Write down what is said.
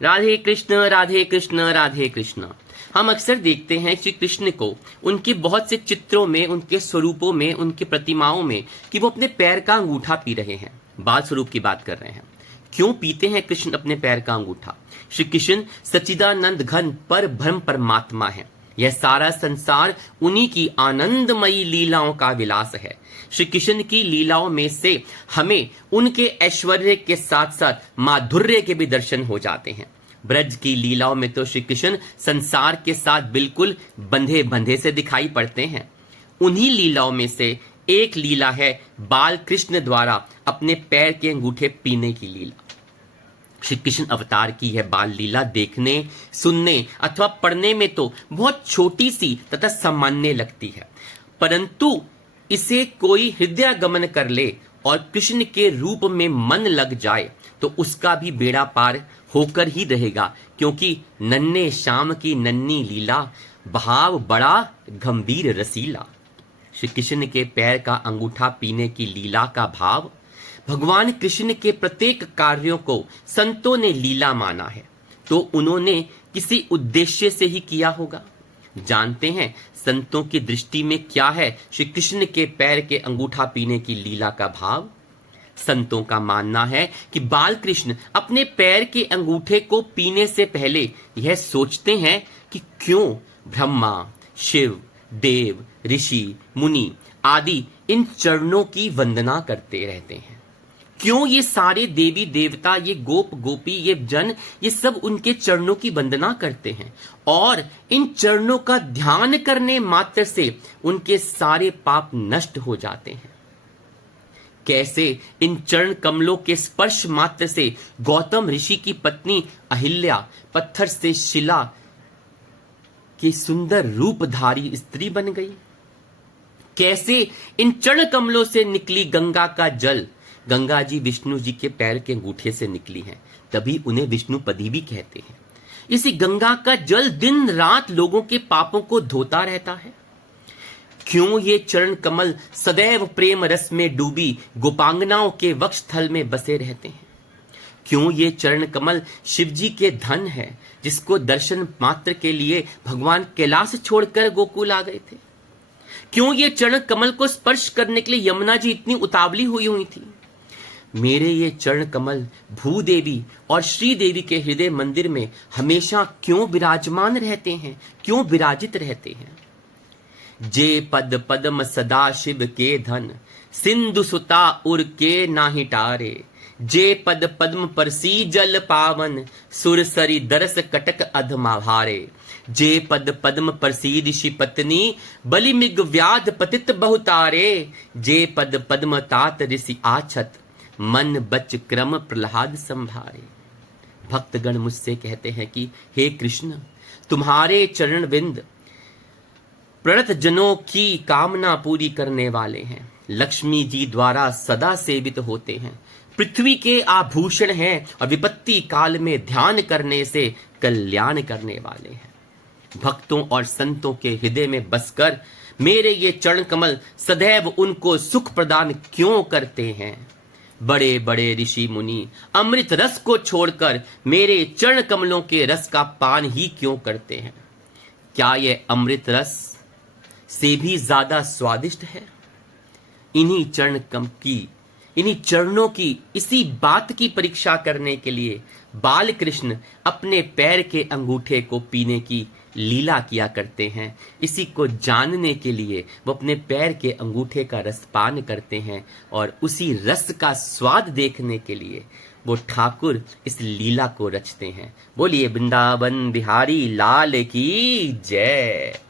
राधे कृष्ण राधे कृष्ण राधे कृष्ण। हम अक्सर देखते हैं श्री कृष्ण को उनके बहुत से चित्रों में, उनके स्वरूपों में, उनकी प्रतिमाओं में कि वो अपने पैर का अंगूठा पी रहे हैं। बाल स्वरूप की बात कर रहे हैं। क्यों पीते हैं कृष्ण अपने पैर का अंगूठा? श्री कृष्ण सच्चिदानंद घन पर ब्रह्म परमात्मा है। यह सारा संसार उन्हीं की आनंदमयी लीलाओं का विलास है। श्री कृष्ण की लीलाओं में से हमें उनके ऐश्वर्य के साथ साथ माधुर्य के भी दर्शन हो जाते हैं। ब्रज की लीलाओं में तो श्री कृष्ण संसार के साथ बिल्कुल बंधे बंधे से दिखाई पड़ते हैं। उन्हीं लीलाओं में से एक लीला है बाल कृष्ण द्वारा अपने पैर के अंगूठे पीने की लीला। श्री कृष्ण अवतार की यह बाल लीला देखने, सुनने अथवा पढ़ने में तो बहुत छोटी सी तथा सामान्य लगती है, परंतु इसे कोई हृदय गमन कर ले और कृष्ण के रूप में मन लग जाए तो उसका भी बेड़ा पार होकर ही रहेगा, क्योंकि नन्हे श्याम की नन्ही लीला भाव बड़ा गंभीर रसीला। श्री कृष्ण के पैर का अंगूठा पीने की लीला का भाव भगवान कृष्ण के प्रत्येक कार्यों को संतों ने लीला माना है, तो उन्होंने किसी उद्देश्य से ही किया होगा। जानते हैं संतों की दृष्टि में क्या है श्री कृष्ण के पैर के अंगूठा पीने की लीला का भाव? संतों का मानना है कि बाल कृष्ण अपने पैर के अंगूठे को पीने से पहले यह सोचते हैं कि क्यों ब्रह्मा, शिव, देव, ऋषि, मुनि आदि इन चरणों की वंदना करते रहते हैं। क्यों ये सारे देवी देवता, ये गोप गोपी, ये जन, ये सब उनके चरणों की वंदना करते हैं और इन चरणों का ध्यान करने मात्र से उनके सारे पाप नष्ट हो जाते हैं। कैसे इन चरण कमलों के स्पर्श मात्र से गौतम ऋषि की पत्नी अहिल्या पत्थर से शिला की सुंदर रूपधारी स्त्री बन गई। कैसे इन चरण कमलों से निकली गंगा का जल, गंगा जी विष्णु जी के पैर के अंगूठे से निकली हैं, तभी उन्हें विष्णुपदी भी कहते हैं। इसी गंगा का जल दिन रात लोगों के पापों को धोता रहता है। क्यों ये चरण कमल सदैव प्रेम रस में डूबी गोपांगनाओं के वक्षस्थल में बसे रहते हैं? क्यों ये चरण कमल शिव जी के धन है, जिसको दर्शन मात्र के लिए भगवान कैलाश छोड़कर गोकुल आ गए थे? क्यों ये चरण कमल को स्पर्श करने के लिए यमुना जी इतनी उतावली हुई थी? मेरे ये चरण कमल भूदेवी और श्रीदेवी के हृदय मंदिर में हमेशा क्यों विराजमान रहते हैं, क्यों विराजित रहते हैं? जे पद पद्म सदा शिव के धन, सिंधु सुता उर के नाहि टारे। जे पद पद्म परसी जल पावन, सुरसरी दरस कटक अधमा भारे। जे पद पद्म परसी ऋषि पत्नी, बलि मृग व्याध पतित बहुतारे। जे पद पद्म तात ऋषि आछत, मन बच क्रम प्रहलाद संभारे। भक्तगण मुझसे कहते हैं कि हे कृष्ण, तुम्हारे चरण विंद प्रणत जनों की कामना पूरी करने वाले हैं, लक्ष्मी जी द्वारा सदा सेवित होते हैं, पृथ्वी के आभूषण हैं और विपत्ति काल में ध्यान करने से कल्याण करने वाले हैं। भक्तों और संतों के हृदय में बसकर मेरे ये चरण कमल सदैव उनको सुख प्रदान क्यों करते हैं? बड़े बड़े ऋषि मुनि अमृत रस को छोड़कर मेरे चरण कमलों के रस का पान ही क्यों करते हैं? क्या यह अमृत रस से भी ज्यादा स्वादिष्ट है? इन्हीं चरणों की इसी बात की परीक्षा करने के लिए बाल कृष्ण अपने पैर के अंगूठे को पीने की लीला किया करते हैं। इसी को जानने के लिए वो अपने पैर के अंगूठे का रसपान करते हैं और उसी रस का स्वाद देखने के लिए वो ठाकुर इस लीला को रचते हैं। बोलिए वृंदावन बिहारी लाल की जय।